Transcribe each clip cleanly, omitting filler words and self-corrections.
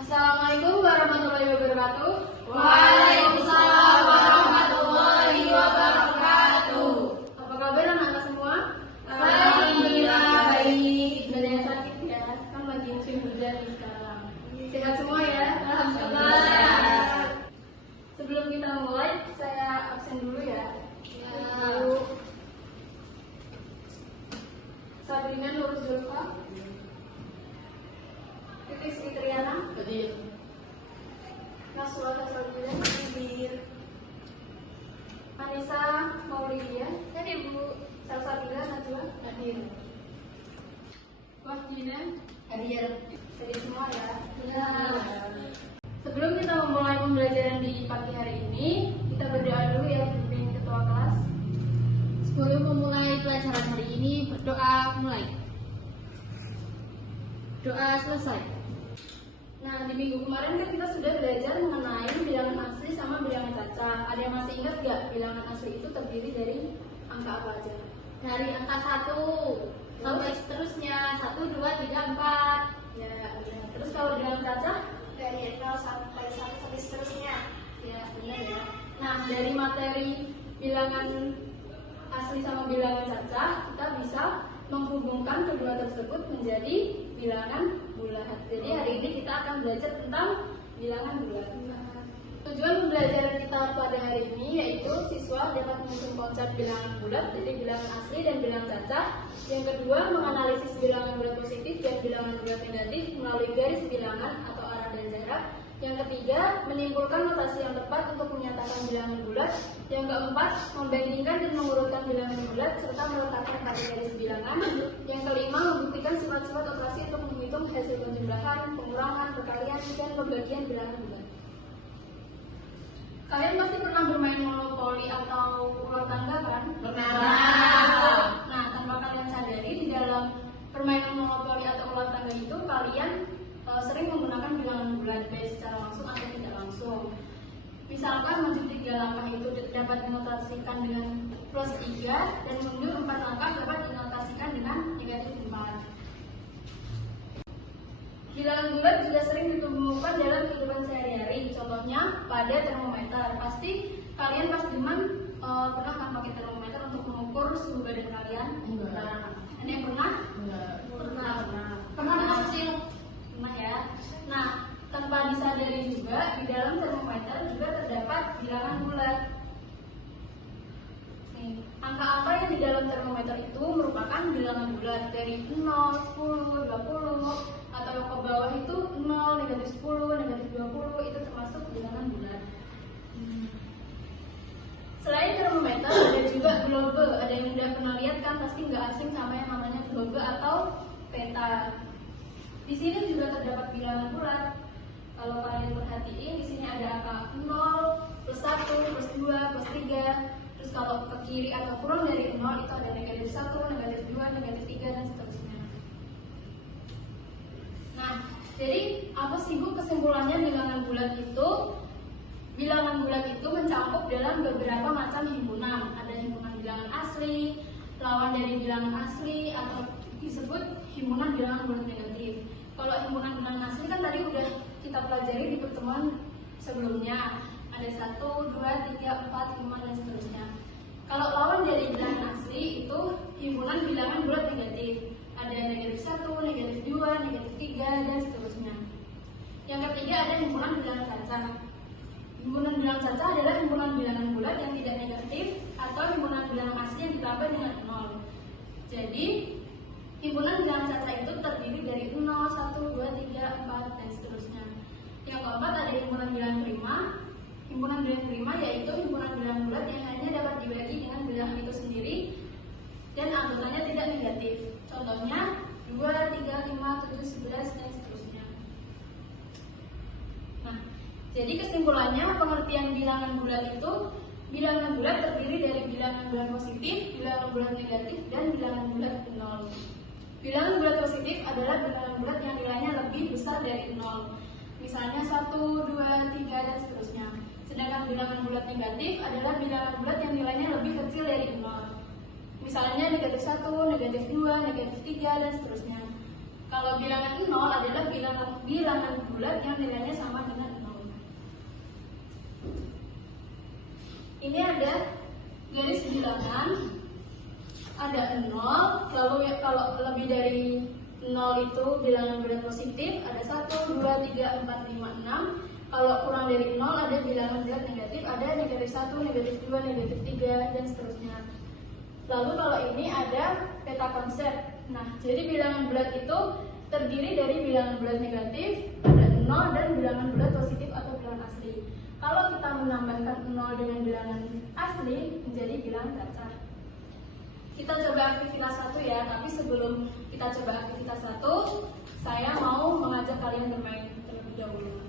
Assalamualaikum warahmatullahi wabarakatuh. Waalaikumsalam warahmatullahi wabarakatuh. Apa kabar anak-anak semua? Alhamdulillah baik. Gak ada yang sakit ya? Kan lagi musim hujan nih sekarang. Sehat semua ya? Alhamdulillah. Sebelum kita mulai, saya absen dulu ya. Lalu Sabrina Nur Zulfa, Titis Fitriana, Hadir. Nasrul Hasanuddin, Hadir. Anissa Maulidia, Hadir Bu. Salsabila Najwa, Hadir. Wahina, Hadir. jadi semua ya. Ya. Sebelum kita memulai pembelajaran di pagi hari ini, kita berdoa dulu ya pimpin ketua kelas. Sebelum memulai pelajaran hari ini, berdoa mulai. Doa selesai. Nah, di minggu kemarin kan kita sudah belajar mengenai bilangan asli sama bilangan caca. Ada yang masih ingat gak bilangan asli itu terdiri dari angka apa aja? Dari angka 1 sampai seterusnya 1, 2, 3, 4. Ya, benar. Terus kalau bilangan caca? Dari 0 sampai 1 sampai seterusnya. Ya, benar ya. Nah, dari materi bilangan asli sama bilangan caca, kita bisa menghubungkan kedua tersebut menjadi bilangan bulat. Jadi hari ini kita akan belajar tentang bilangan bulat. Tujuan pembelajaran kita pada hari ini yaitu siswa dapat menghitung konsep bilangan bulat, jadi bilangan asli dan bilangan caca. Yang kedua, menganalisis bilangan bulat positif dan bilangan bulat negatif melalui garis bilangan atau arah dan jarak. Yang ketiga, menyimpulkan notasi yang tepat untuk menyatakan bilangan bulat. Yang keempat, membandingkan dan mengurutkan bilangan bulat serta meletakkan pada garis bilangan. Yang kelima, membuktikan sifat-sifat operasi untuk menghitung hasil penjumlahan, pengurangan, perkalian, dan pembagian bilangan bulat. Kalian pasti pernah bermain monopoli atau ular tangga kan? Pernah. Nah, tanpa kalian sadari di dalam permainan monopoli atau ular tangga itu kalian sering menggunakan bilangan bulat baik secara langsung atau tidak langsung. Misalkan maju 3 langkah itu dapat dinotasikan dengan plus 3 dan mundur 4 langkah dapat dinotasikan dengan negatif 4. Bilangan bulat juga sering ditemukan dalam kehidupan sehari-hari. Contohnya pada termometer. Pasti kalian pas deman pernah kan pakai termometer untuk mengukur suhu badan kalian? Enggak. Ada yang pernah? Enggak. Pernah. Pernah kecil. Pernah ya. Nah, tanpa disadari juga di dalam termometer juga terdapat bilangan bulat. Nih, angka-angka yang di dalam termometer itu merupakan bilangan bulat dari 0, 10, 20 atau yang ke bawah itu 0, negatif 10, negatif 20 itu termasuk bilangan bulat. Selain termometer ada juga globe. Ada yang udah pernah lihat kan, pasti nggak asing sama yang namanya globe atau peta. Di sini juga terdapat bilangan bulat. Kalau kalian perhatiin di sini ada angka 0, plus 1, plus 2, plus 3. Terus kalau ke kiri atau kurang dari 0 itu ada negatif 1, negatif 2, negatif 3 dan seterusnya. Nah, jadi apa sih Bu kesimpulannya bilangan bulat itu? Bilangan bulat itu mencakup dalam beberapa macam himpunan. Ada himpunan bilangan asli, lawan dari bilangan asli, atau disebut himpunan bilangan bulat negatif. Kalau himpunan bilangan asli kan tadi udah kita pelajari di pertemuan sebelumnya. Ada 1, 2, 3, 4, 5, dan seterusnya. Kalau lawan dari bilangan asli itu himpunan bilangan bulat negatif. Ada negatif 1, negatif 2, negatif 3, dan seterusnya. Yang ketiga ada himpunan bilangan caca. Himpunan bilangan caca adalah himpunan bilangan bulat yang tidak negatif atau himpunan bilangan asli yang ditambah dengan 0. Jadi, himpunan bilangan caca itu terdiri dari 0, 1, 2, 3, 4, dan seterusnya. Yang keempat ada himpunan bilangan prima. Himpunan bilangan prima yaitu himpunan bilangan bulat yang hanya dapat dibagi dengan bilangan itu sendiri dan anggotanya tidak negatif. Contohnya 2, 3, 5, 7, 11, dan seterusnya. Nah, jadi kesimpulannya pengertian bilangan bulat itu bilangan bulat terdiri dari bilangan bulat positif, bilangan bulat negatif, dan bilangan bulat 0. Bilangan bulat positif adalah bilangan bulat yang nilainya lebih besar dari 0. Misalnya 1, 2, 3, dan seterusnya. Sedangkan bilangan bulat negatif adalah bilangan bulat yang nilainya lebih kecil dari 0. Misalnya negatif 1, negatif 2, negatif 3, dan seterusnya. Kalau bilangan 0 adalah bilangan bilangan bulat yang nilainya sama dengan 0. Ini ada garis bilangan, ada 0, lalu ya kalau lebih dari 0 itu bilangan bulat positif, ada 1, 2, 3, 4, 5, 6. Kalau kurang dari 0 ada bilangan bulat negatif, ada negatif 1, negatif 2, negatif 3, dan seterusnya. Lalu kalau ini ada peta konsep. Nah, jadi bilangan bulat itu terdiri dari bilangan bulat negatif, ada 0, dan bilangan bulat positif atau bilangan asli. Kalau kita menambahkan 0 dengan bilangan asli, menjadi bilangan datar. Kita coba aktivitas 1 ya, tapi sebelum kita coba aktivitas 1, saya mau mengajak kalian bermain terlebih dahulu.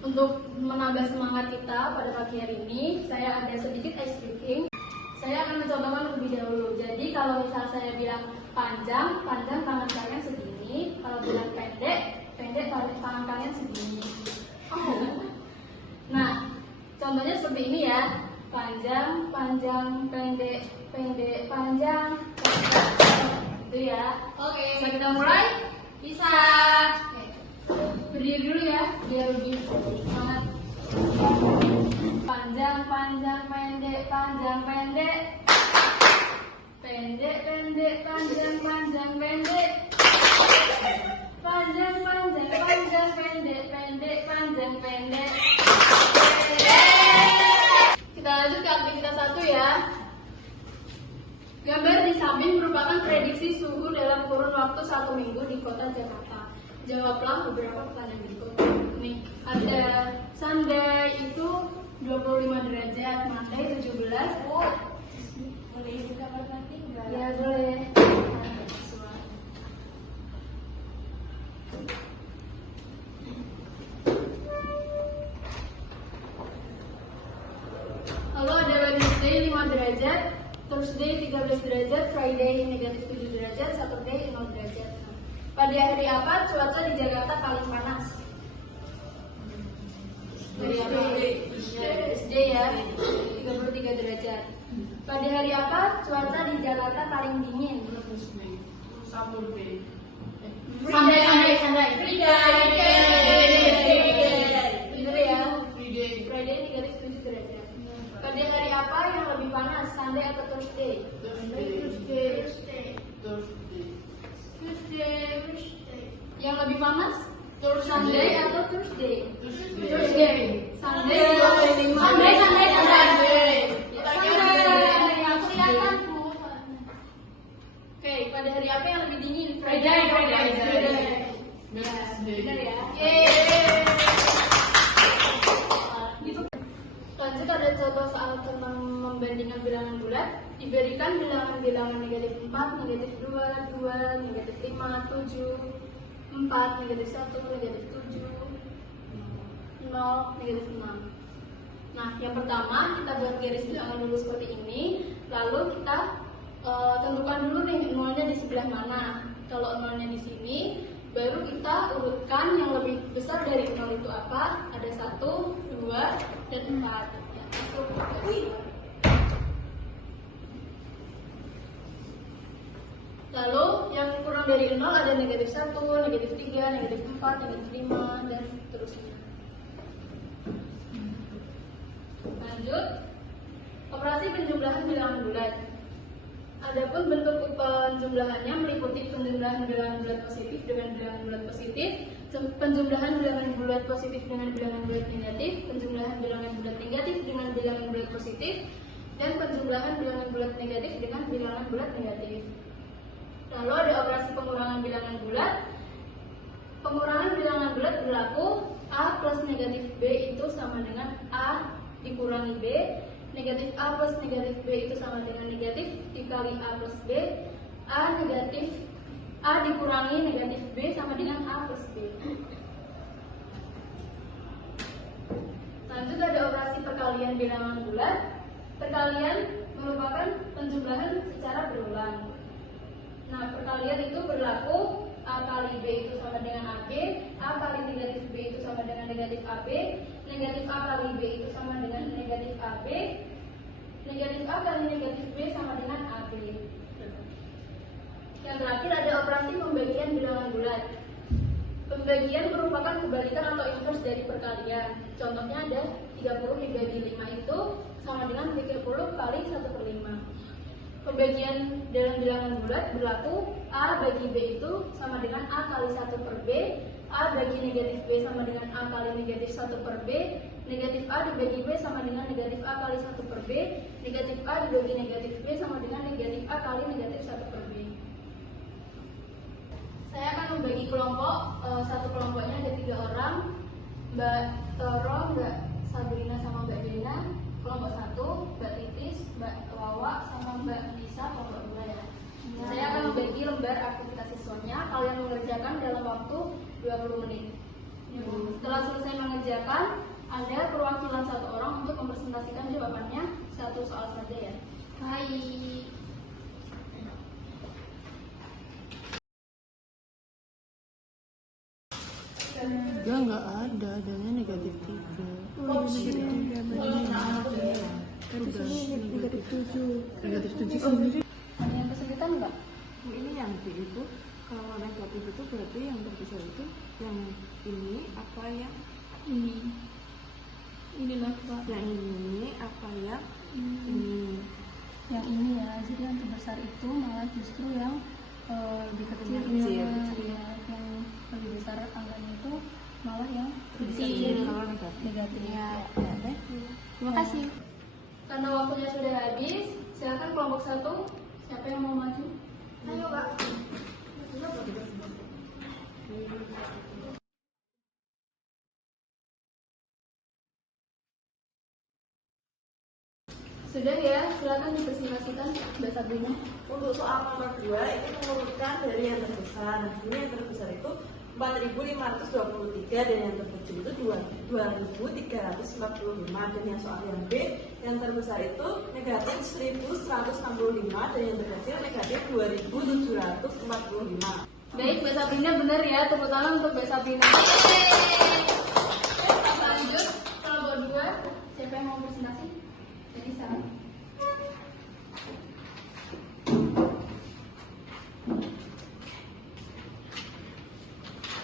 Untuk menambah semangat kita pada pagi hari ini, saya ada sedikit ice breaking. Saya akan mencobakan lebih dahulu. Jadi kalau misal saya bilang panjang, panjang tangan kalian segini. Kalau bilang pendek, pendek tangan kalian segini. Nah, contohnya seperti ini ya. Panjang, panjang, pendek, pendek, panjang, pendek. Itu ya. Oke. Bisa kita mulai? Bisa. Berdiri dulu ya, biar lebih semangat. Panjang, panjang, pendek, panjang, pendek. Pendek, pendek, panjang, panjang, pendek. Panjang, panjang, panjang, pendek, pendek, panjang, pendek. Kita lanjut ke aktivitas 1 ya. Gambar di samping merupakan prediksi suhu dalam kurun waktu 1 minggu di kota Jakarta. Jawablah beberapa pertanyaan berikut. Nih, ada Sunday itu 25 derajat, Monday 17. Boleh buka matematik enggak? Ya boleh. Lalu ada Wednesday 5 derajat, Thursday 13 derajat, Friday negatif 7 derajat, Saturday 0 derajat. Pada hari apa cuaca di Jakarta paling panas? Hari apa? Tuesday ya, 33 derajat. Pada hari apa cuaca di Jakarta paling dingin? Sunday. Bener ya? Friday negatif 7 derajat. Pada hari apa yang lebih panas, Sunday atau Thursday? Yang lebih panas? Sunday atau Thursday? Thursday. Sunday. Oke, pada hari apa yang lebih dingin? Friday. Benar ya? Lanjut ada contoh soal tentang membandingkan bilangan bulat. Diberikan bilangan-bilangan negatif 4, negatif 2, 2, negatif 5, 7, 4, negatif 1, negatif 7, 0, negatif 6. Nah, yang pertama kita buat garis bilangan dulu seperti ini. Lalu kita tentukan dulu nih nolnya di sebelah mana. Kalau nolnya di sini, baru kita urutkan yang lebih besar dari 0 itu apa. Ada 1, 2, dan 4. Ya, masuk. Lalu yang kurang dari 0 ada negatif 1, negatif 3, negatif 4, negatif 5, dan seterusnya. Lanjut, operasi penjumlahan bilangan bulat. Adapun bentuk penjumlahannya meliputi penjumlahan bilangan bulat positif dengan bilangan bulat positif, penjumlahan bilangan bulat positif dengan bilangan bulat negatif, penjumlahan bilangan bulat negatif dengan bilangan bulat positif, dan penjumlahan bilangan bulat negatif dengan bilangan bulat negatif. Lalu ada operasi pengurangan bilangan bulat. Pengurangan bilangan bulat berlaku A plus negatif B itu sama dengan A dikurangi B. Negatif A plus negatif B itu sama dengan negatif dikali A plus B. A negatif A dikurangi negatif B sama dengan A plus B. Lanjut ada operasi perkalian bilangan bulat. Perkalian merupakan penjumlahan secara berulang. Nah, perkalian itu berlaku A kali B itu sama dengan AB, A kali negatif B itu sama dengan negatif AB, negatif A kali B itu sama dengan negatif AB, negatif A kali negatif B sama dengan AB. Yang terakhir ada operasi pembagian bilangan bulat. Pembagian merupakan kebalikan atau inverse dari perkalian. Contohnya ada 30 dibagi 5 itu sama dengan 30 kali 1/5. Pembagian dalam bilangan bulat berlaku A bagi B itu sama dengan A kali 1/B, A bagi negatif B sama dengan A kali negatif 1/B, negatif A dibagi B sama dengan negatif A kali 1/B, negatif A dibagi negatif B sama dengan negatif A kali negatif 1/B. Saya akan membagi kelompok, satu kelompoknya ada 3 orang, Mbak Toro, Mbak Sabrina sama Mbak Dena. Kelompok 1, Mbak Titis, Mbak Wawa sama Mbak Lisa, kelompok 2 ya. Saya akan membagi lembar aktivitas siswanya. Kalian mengerjakan dalam waktu 20 menit. Setelah selesai mengerjakan, ada perwakilan 1 orang untuk mempresentasikan jawabannya 1 soal saja ya. Baik. Enggak, nggak ada, adanya negatif 3. Negatif 7. Negatif 7 sendiri. Ada yang kesulitan enggak? Ini yang B itu, kalau negatif itu berarti yang terbesar itu yang ini apa yang Inilah Pak. yang ini apa yang ini. Yang ini ya, jadi yang terbesar itu malah justru yang lebih kecil, Kecil. yang lebih besar angkanya itu malah yang Kecil kalau negatif. negatif. Ya. Ya. Terima kasih. Karena waktunya sudah habis, silakan kelompok 1. Siapa yang mau maju? Ayo Kak. Sudah ya, silakan dipresentasikan Mbak Sabrina. Untuk soal nomor 2 itu mengurutkan dari yang terbesar. Nah, ini yang terbesar itu 4.523 dan yang terkecil itu 2.345. Dan yang soal yang B, yang terbesar itu negatif 1.165 dan yang terkecil negatif 2.745. Baik, Mbak Sabrina benar ya. Tepuk tangan untuk Mbak Sabrina. Lanjut, kelompok 2. Siapa yang mau presentasi? Jadi salah.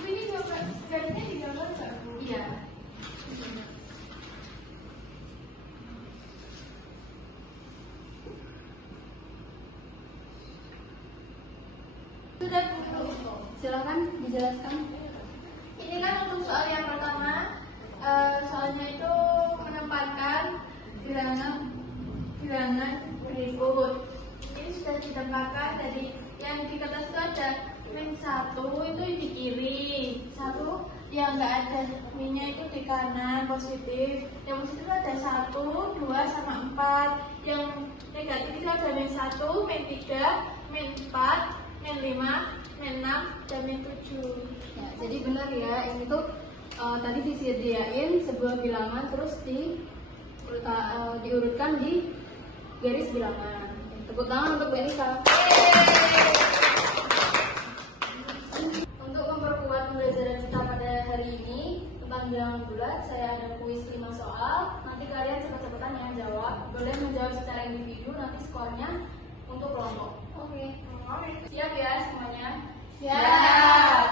Ini gambarnya digambar nggak, Bu? Iya. Sudah, Bu. Silakan dijelaskan. Ini kan untuk soal yang pertama, soalnya itu menempatkan bilangan berikut. Ini sudah ditempatkan dari yang di kertas itu ada min 1 itu di kiri, 1 yang nggak ada minnya itu di kanan positif. Yang positif ada 1, 2 sama 4. Yang negatif itu ada min 1, min 3, min 4, min 5, min 6, dan min 7. Ya, jadi benar ya, ini tuh tadi disediain sebuah bilangan terus diurutkan di garis bilangan. Tepuk tangan untuk Mbak Nisa. Untuk memperkuat pembelajaran kita pada hari ini tentang bilangan bulat, saya ada kuis 5 soal. Nanti kalian cepat-cepatan yang jawab. Boleh menjawab secara individu, nanti skornya untuk kelompok. Oke. Siap ya semuanya? Siap.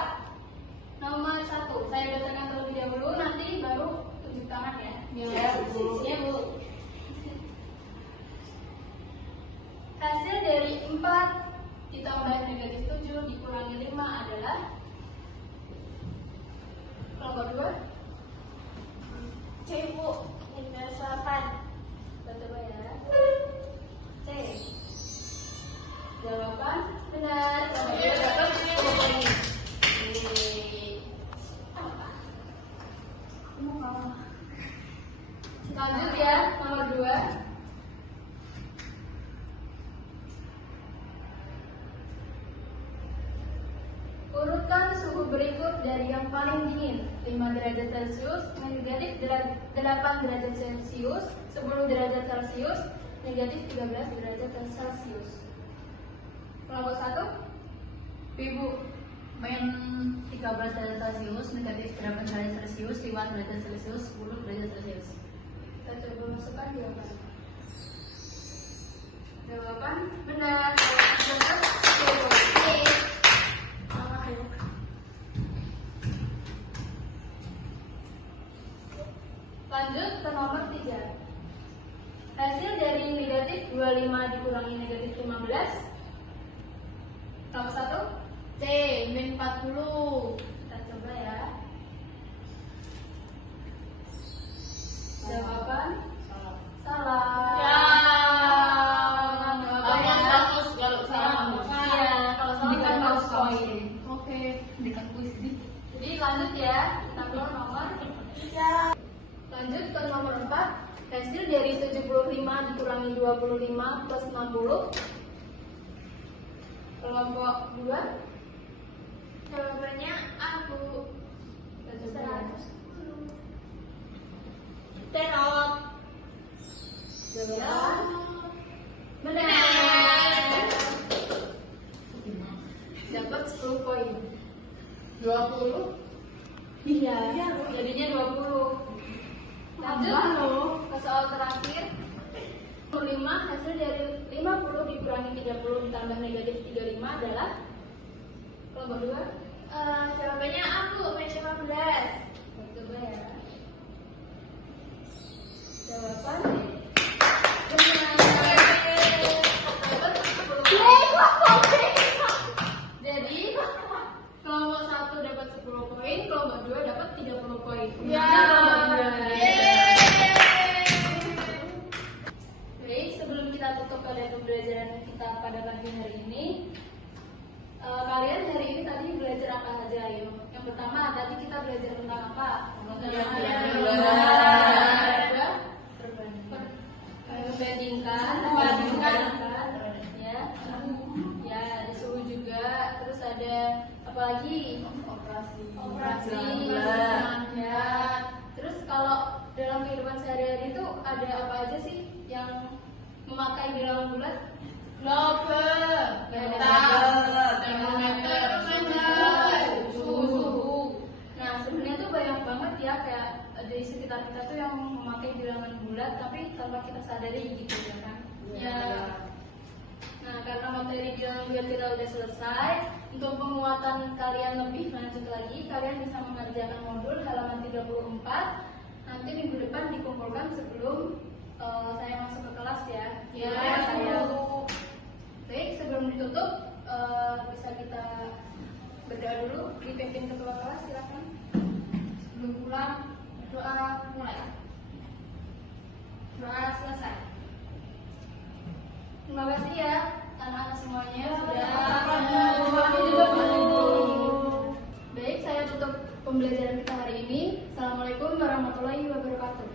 Nomor 1, saya bacakan terlebih dahulu, nanti baru tunjuk tangan ya. Siap, Bu. Siap, Bu. Hasil dari 4 ditambah negatif 7 dikurangi 5 adalah kelompok 2. C, Bu. Minus 8. Kita coba ya. C. Jawaban benar. Kelompok 2 dapat 10 poin. Lanjut ya, nomor 2. Urutkan suhu berikut dari yang paling dingin: 5 derajat Celcius, negatif 8 derajat Celcius, 10 derajat Celcius, negatif 13 derajat Celcius. Kelompok 1. Ibu. Min 13 derajat Celcius, negatif 8 derajat Celcius, 5 derajat Celcius, 10 derajat Celcius. Kita coba masukkan jawaban. Jawaban benar. Jawaban benar. Lanjut ke nomor 3. Hasil dari negatif 25 dikurangi negatif 15. Nomor 1. C, min 40. Kita coba ya. Jawaban salah. Ya. Jawabannya Bagus kalau salah. Iya, kalau salah kan harus poin. Oke. Dekat kuis di. Jadi lanjut ya, kita ke nomor 3. Lanjut ke nomor 4. Hasil dari 75 dikurangi 25 plus 60. Kelompok 2. Jawabannya aku. Kita coba ya. Terot. Jawaban Benar. dapat 10 poin. 20. Iya, jadinya 20. Lanjut ke soal terakhir. 5 hasil dari 50 dikurangi 30 ditambah negatif 35 adalah kelompok 2. Jawabannya aku, min 15. Coba ya. Jawaban benar. Dapat 10 poin. Jadi kelompok 1 dapat 10 poin, kelompok 2 dapat 30 poin. Ya. Baik, sebelum kita tutup pada pembelajaran kita pada pagi hari ini, kalian hari ini tadi belajar apa aja ya? Yang pertama tadi kita belajar tentang apa? Membandingkan, ya, ya, ada suhu juga. Terus ada apa lagi? Operasi, ya. Terus kalau dalam kehidupan sehari-hari itu ada apa aja sih yang memakai bilangan bulat? Globe. Termometer. Suhu. Nah, sebenarnya tuh banyak banget ya, kayak di sekitar kita tuh yang memakai bilangan bulat tapi tanpa kita sadari gitu ya kan? Ya. Nah, karena materi bilangan bulat kita udah selesai, untuk penguatan kalian lebih lanjut lagi, kalian bisa mengerjakan modul halaman 34. Nanti minggu depan dikumpulkan sebelum saya masuk ke kelas ya. Ya. Baik, sebelum ditutup bisa kita berdoa dulu. Dipimpin ketua kelas, silakan. Sebelum pulang, doa mulai. Doa selesai. Terima kasih ya anak-anak semuanya sudah Baik, saya tutup pembelajaran kita hari ini. Assalamualaikum warahmatullahi wabarakatuh.